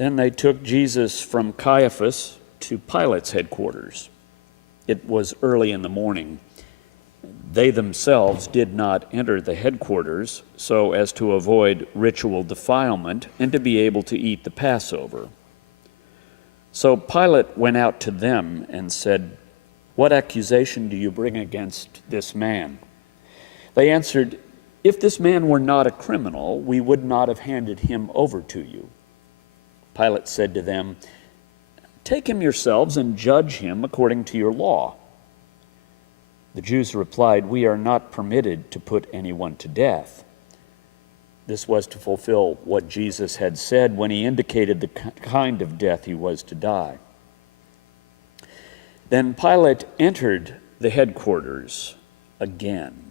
Then they took Jesus from Caiaphas to Pilate's headquarters. It was early in the morning. They themselves did not enter the headquarters so as to avoid ritual defilement and to be able to eat the Passover. So Pilate went out to them and said, "What accusation do you bring against this man?" They answered, "If this man were not a criminal, we would not have handed him over to you." Pilate said to them, "Take him yourselves and judge him according to your law." The Jews replied, "We are not permitted to put anyone to death." This was to fulfill what Jesus had said when he indicated the kind of death he was to die. Then Pilate entered the headquarters again,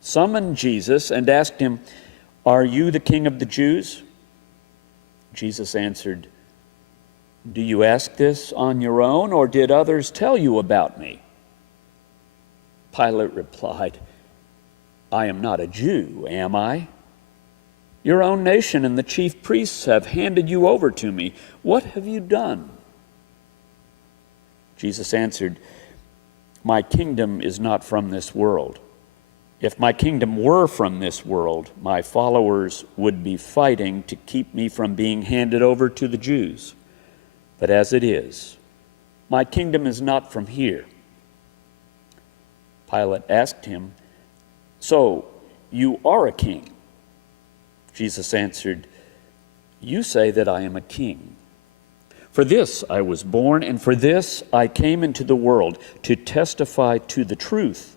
summoned Jesus, and asked him, "Are you the king of the Jews?" Jesus answered, "Do you ask this on your own, or did others tell you about me?" Pilate replied, "I am not a Jew, am I? Your own nation and the chief priests have handed you over to me. What have you done?" Jesus answered, "My kingdom is not from this world. If my kingdom were from this world, my followers would be fighting to keep me from being handed over to the Jews. But as it is, my kingdom is not from here." Pilate asked him, "So you are a king?" Jesus answered, "You say that I am a king. For this I was born, and for this I came into the world, to testify to the truth.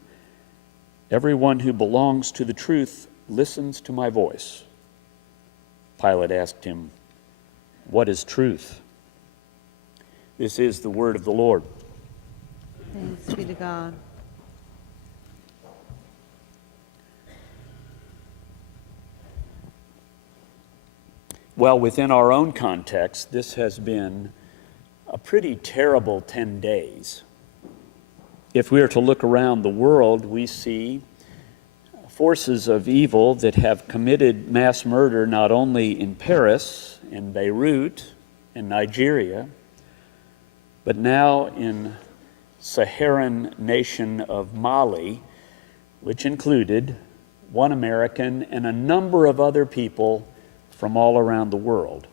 Everyone who belongs to the truth listens to my voice." Pilate asked him, "What is truth?" This is the word of the Lord. Thanks be to God. Well, within our own context, this has been a pretty terrible 10 days. If we are to look around the world, we see forces of evil that have committed mass murder not only in Paris and Beirut and Nigeria, but now in Saharan nation of Mali, which included one American and a number of other people from all around the world.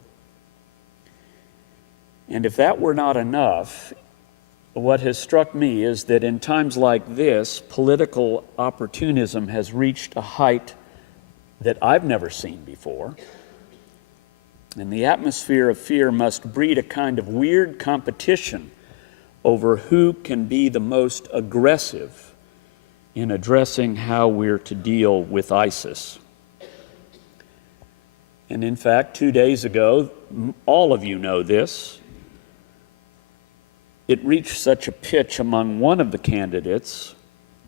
And if that were not enough, what has struck me is that in times like this, political opportunism has reached a height that I've never seen before. And the atmosphere of fear must breed a kind of weird competition over who can be the most aggressive in addressing how we're to deal with ISIS. And in fact, 2 days ago, all of you know this, it reached such a pitch among one of the candidates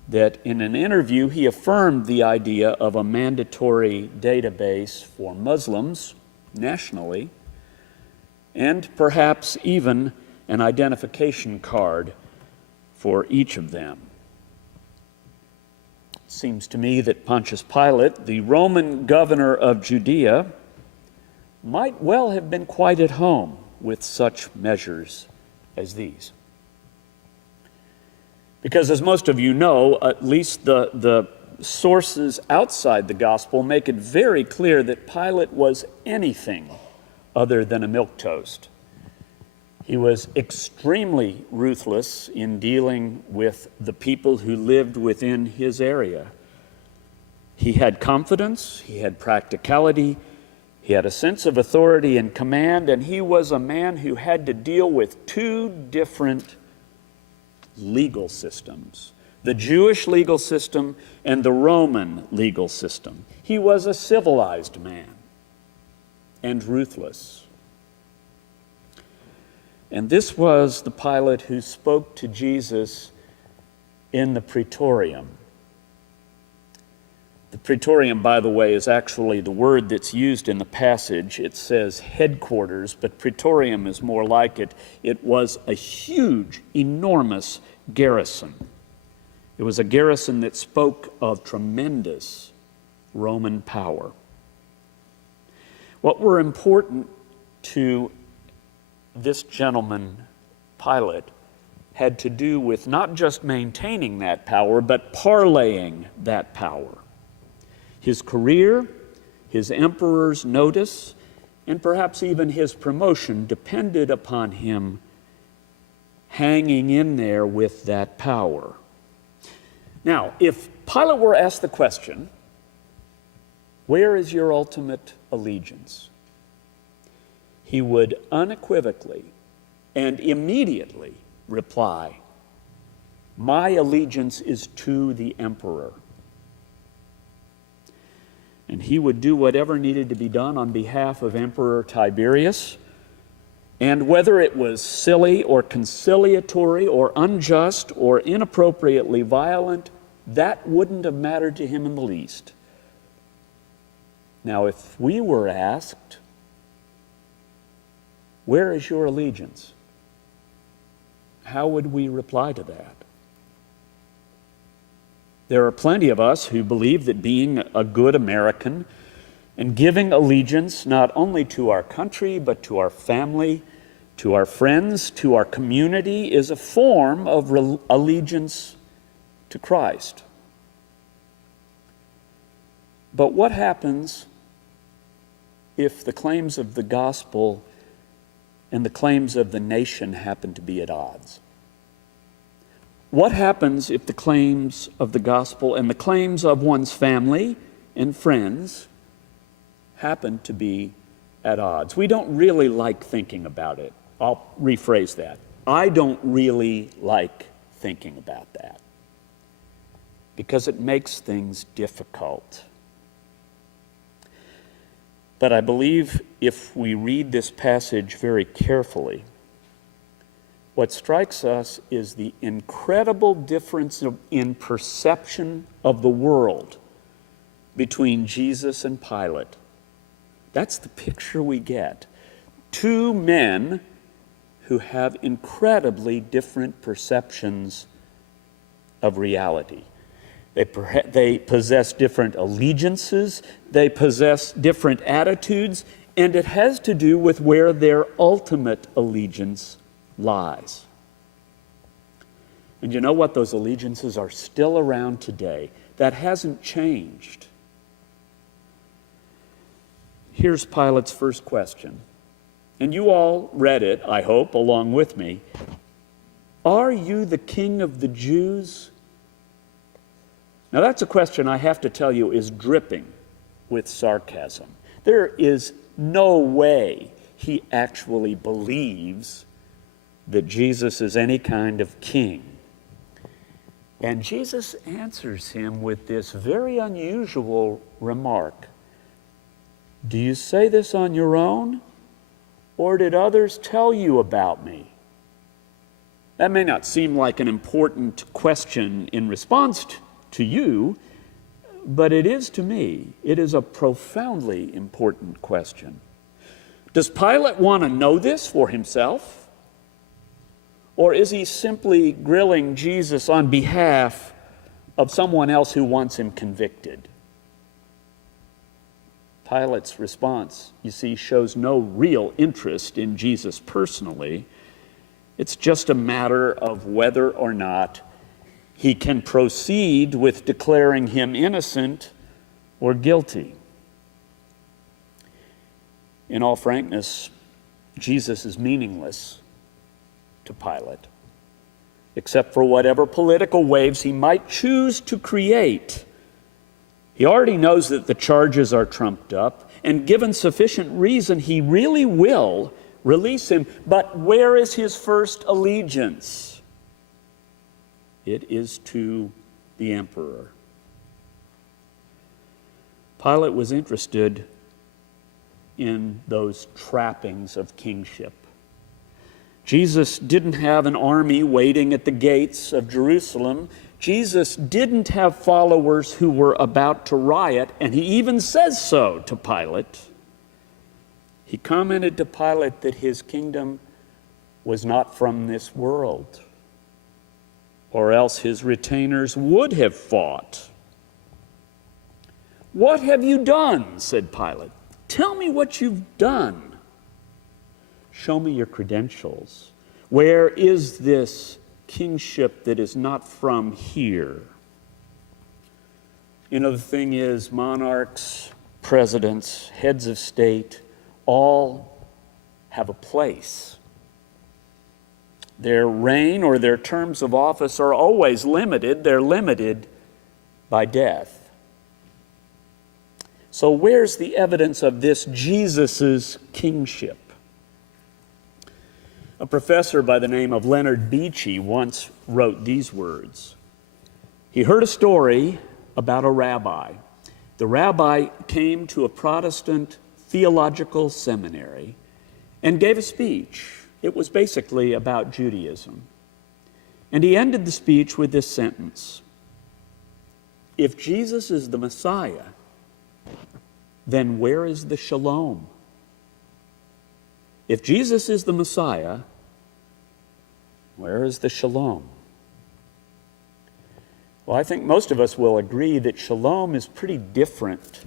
that in an interview he affirmed the idea of a mandatory database for Muslims nationally, and perhaps even an identification card for each of them. It seems to me that Pontius Pilate, the Roman governor of Judea, might well have been quite at home with such measures as these. Because as most of you know, at least the sources outside the gospel make it very clear that Pilate was anything other than a milquetoast. He was extremely ruthless in dealing with the people who lived within his area. He had confidence, he had practicality, he had a sense of authority and command, and he was a man who had to deal with two different legal systems, the Jewish legal system and the Roman legal system. He was a civilized man and ruthless. And this was the Pilate who spoke to Jesus in the Praetorium. The Praetorium, by the way, is actually the word that's used in the passage. It says headquarters, but Praetorium is more like it. It was a huge, enormous garrison. It was a garrison that spoke of tremendous Roman power. What were important to this gentleman, Pilate, had to do with not just maintaining that power, but parlaying that power. His career, his emperor's notice, and perhaps even his promotion depended upon him hanging in there with that power. Now, if Pilate were asked the question, where is your ultimate allegiance? He would unequivocally and immediately reply, my allegiance is to the emperor. And he would do whatever needed to be done on behalf of Emperor Tiberius. And whether it was silly or conciliatory or unjust or inappropriately violent, that wouldn't have mattered to him in the least. Now, if we were asked, where is your allegiance? How would we reply to that? There are plenty of us who believe that being a good American and giving allegiance not only to our country, but to our family, to our friends, to our community, is a form of allegiance to Christ. But what happens if the claims of the gospel and the claims of the nation happen to be at odds? What happens if the claims of the gospel and the claims of one's family and friends happen to be at odds? We don't really like thinking about it. I'll rephrase that. I don't really like thinking about that because it makes things difficult. But I believe if we read this passage very carefully, what strikes us is the incredible difference in perception of the world between Jesus and Pilate. That's the picture we get. Two men who have incredibly different perceptions of reality. They possess different allegiances, they possess different attitudes, and it has to do with where their ultimate allegiance lies. And you know what? Those allegiances are still around today. That hasn't changed. Here's Pilate's first question. And you all read it, I hope, along with me. Are you the king of the Jews? Now that's a question I have to tell you is dripping with sarcasm. There is no way he actually believes that Jesus is any kind of king. And Jesus answers him with this very unusual remark. Do you say this on your own, or did others tell you about me? That may not seem like an important question in response to you, but it is to me. It is a profoundly important question. Does Pilate want to know this for himself? Or is he simply grilling Jesus on behalf of someone else who wants him convicted? Pilate's response, you see, shows no real interest in Jesus personally. It's just a matter of whether or not he can proceed with declaring him innocent or guilty. In all frankness, Jesus is meaningless to Pilate, except for whatever political waves he might choose to create. He already knows that the charges are trumped up, and given sufficient reason, he really will release him. But where is his first allegiance? It is to the emperor. Pilate was interested in those trappings of kingship. Jesus didn't have an army waiting at the gates of Jerusalem. Jesus didn't have followers who were about to riot, and he even says so to Pilate. He commented to Pilate that his kingdom was not from this world, or else his retainers would have fought. What have you done? Said Pilate. Tell me what you've done. Show me your credentials. Where is this kingship that is not from here? You know, the thing is, monarchs, presidents, heads of state, all have a place. Their reign or their terms of office are always limited. They're limited by death. So where's the evidence of this Jesus' kingship? A professor by the name of Leonard Beachy once wrote these words. He heard a story about a rabbi. The rabbi came to a Protestant theological seminary and gave a speech. It was basically about Judaism. And he ended the speech with this sentence: if Jesus is the Messiah, then where is the shalom? If Jesus is the Messiah, where is the shalom? Well, I think most of us will agree that shalom is pretty different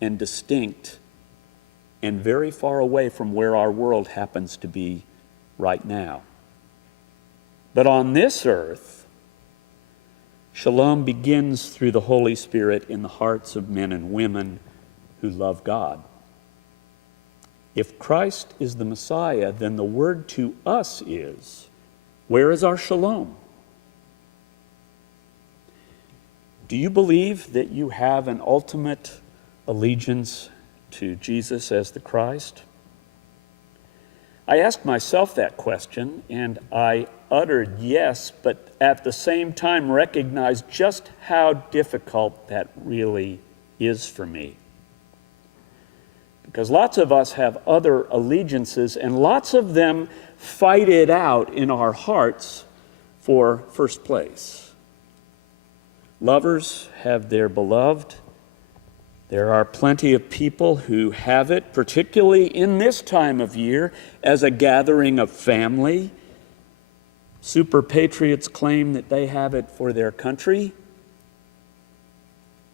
and distinct and very far away from where our world happens to be right now. But on this earth, shalom begins through the Holy Spirit in the hearts of men and women who love God. If Christ is the Messiah, then the word to us is, where is our shalom? Do you believe that you have an ultimate allegiance to Jesus as the Christ? I asked myself that question, and I uttered yes, but at the same time recognized just how difficult that really is for me. Because lots of us have other allegiances, and lots of them fight it out in our hearts for first place. Lovers have their beloved. There are plenty of people who have it, particularly in this time of year, as a gathering of family. Super patriots claim that they have it for their country.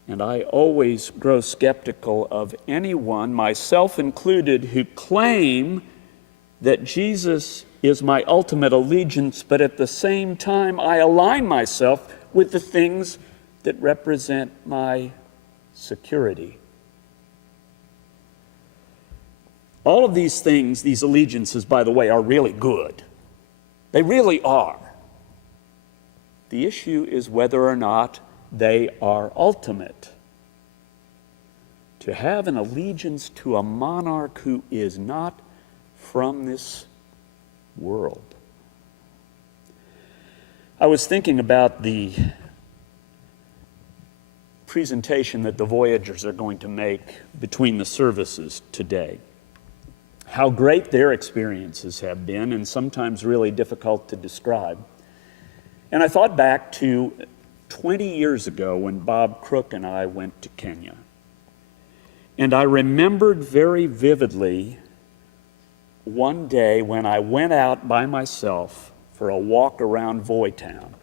And I always grow skeptical of anyone, myself included, who claim that Jesus is my ultimate allegiance, but at the same time I align myself with the things that represent my security. All of these things, these allegiances, by the way, are really good. They really are. The issue is whether or not they are ultimate. To have an allegiance to a monarch who is not from this world. I was thinking about the presentation that the Voyagers are going to make between the services today. How great their experiences have been, and sometimes really difficult to describe. And I thought back to 20 years ago when Bob Crook and I went to Kenya. And I remembered very vividly one day when I went out by myself for a walk around Voi Town.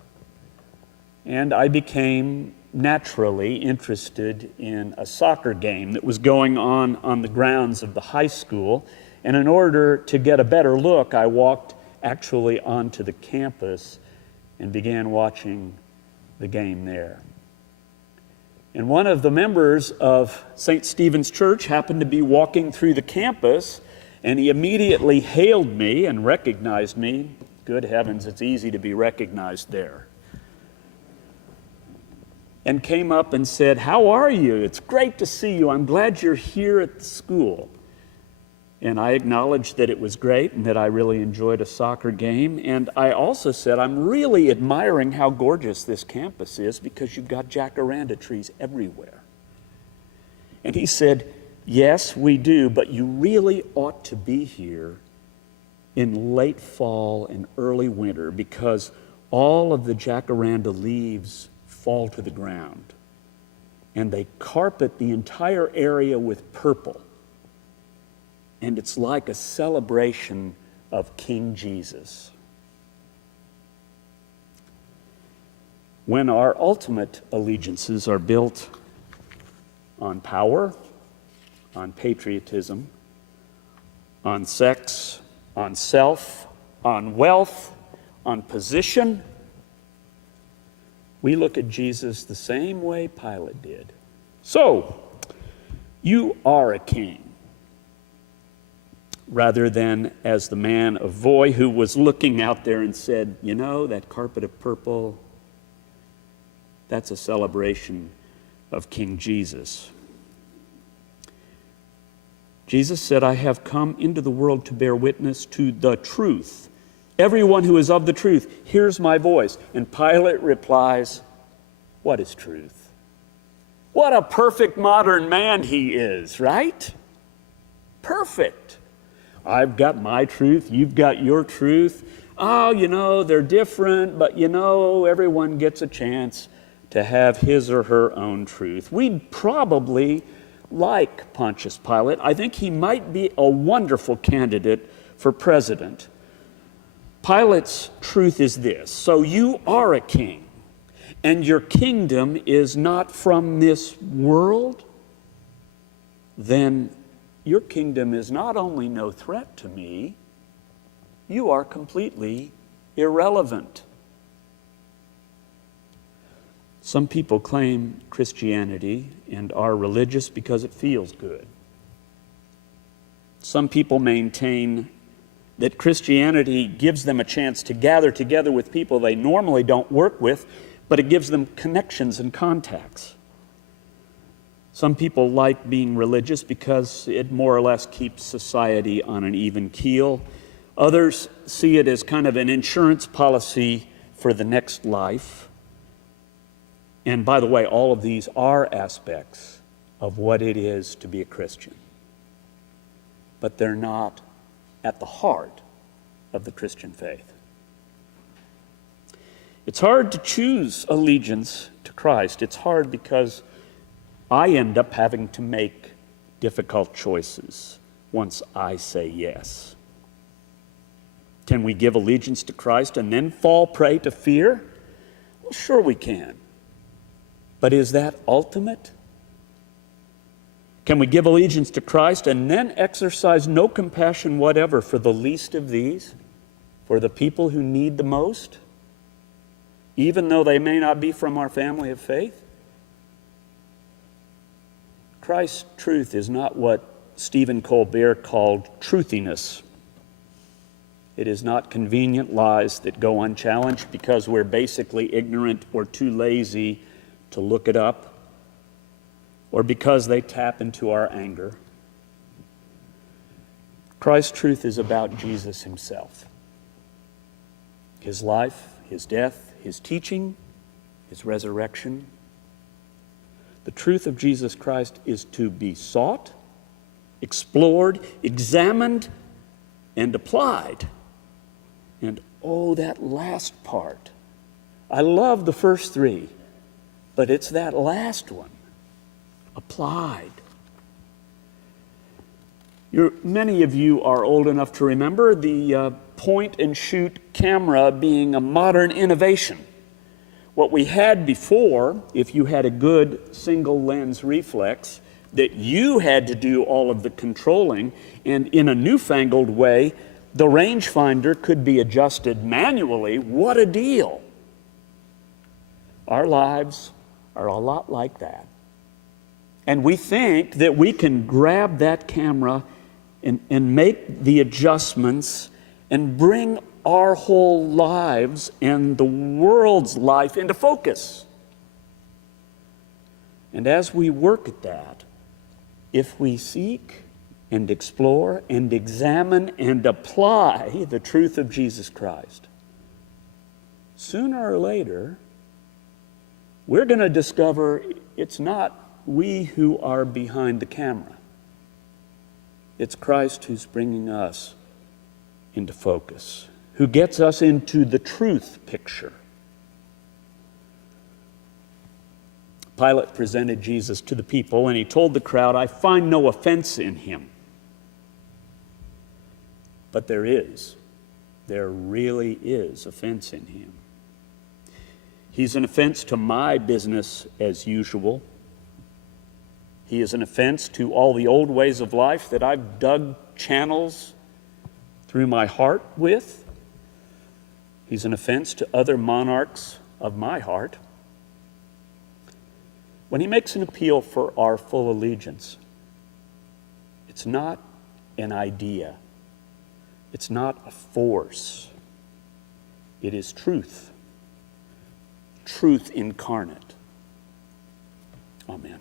And I became naturally interested in a soccer game that was going on the grounds of the high school. And in order to get a better look, I walked actually onto the campus and began watching the game there. And one of the members of St. Stephen's Church happened to be walking through the campus, and he immediately hailed me and recognized me. Good heavens, it's easy to be recognized there. And came up and said, "How are you? It's great to see you. I'm glad you're here at the school." And I acknowledged that it was great and that I really enjoyed a soccer game. And I also said, "I'm really admiring how gorgeous this campus is because you've got jacaranda trees everywhere." And he said, "Yes, we do, but you really ought to be here in late fall and early winter because all of the jacaranda leaves fall to the ground. And they carpet the entire area with purple. And it's like a celebration of King Jesus." When our ultimate allegiances are built on power, on patriotism, on sex, on self, on wealth, on position. We look at Jesus the same way Pilate did. So, you are a king, rather than as the man of Voy who was looking out there and said, you know, that carpet of purple, that's a celebration of King Jesus. Jesus said, I have come into the world to bear witness to the truth. Everyone who is of the truth hears my voice. And Pilate replies, what is truth? What a perfect modern man he is, right? Perfect. I've got my truth, you've got your truth. Oh, you know, they're different, but you know, everyone gets a chance to have his or her own truth. We'd probably like Pontius Pilate. I think he might be a wonderful candidate for president. Pilate's truth is this: so you are a king, and your kingdom is not from this world, then your kingdom is not only no threat to me, you are completely irrelevant. Some people claim Christianity and are religious because it feels good. Some people maintain that Christianity gives them a chance to gather together with people they normally don't work with, but it gives them connections and contacts. Some people like being religious because it more or less keeps society on an even keel. Others see it as kind of an insurance policy for the next life. And by the way, all of these are aspects of what it is to be a Christian. But they're not at the heart of the Christian faith. It's hard to choose allegiance to Christ. It's hard because I end up having to make difficult choices once I say yes. Can we give allegiance to Christ and then fall prey to fear? Well, sure we can. But is that ultimate? Can we give allegiance to Christ and then exercise no compassion whatever for the least of these, for the people who need the most, even though they may not be from our family of faith? Christ's truth is not what Stephen Colbert called truthiness. It is not convenient lies that go unchallenged because we're basically ignorant or too lazy to look it up, or because they tap into our anger. Christ's truth is about Jesus himself. His life, his death, his teaching, his resurrection. The truth of Jesus Christ is to be sought, explored, examined, and applied. And oh, that last part. I love the first three, but it's that last one, applied. Many of you are old enough to remember the point-and-shoot camera being a modern innovation. What we had before, if you had a good single-lens reflex, that you had to do all of the controlling, and in a newfangled way, the rangefinder could be adjusted manually. What a deal! Our lives are a lot like that. And we think that we can grab that camera and make the adjustments and bring our whole lives and the world's life into focus. And as we work at that, if we seek and explore and examine and apply the truth of Jesus Christ, sooner or later, we're going to discover it's not we who are behind the camera. It's Christ who's bringing us into focus, who gets us into the truth picture. Pilate presented Jesus to the people, and he told the crowd, I find no offense in him. But there really is offense in him. He's an offense to my business as usual. He is an offense to all the old ways of life that I've dug channels through my heart with. He's an offense to other monarchs of my heart. When he makes an appeal for our full allegiance, it's not an idea. It's not a force. It is truth. Truth incarnate. Amen.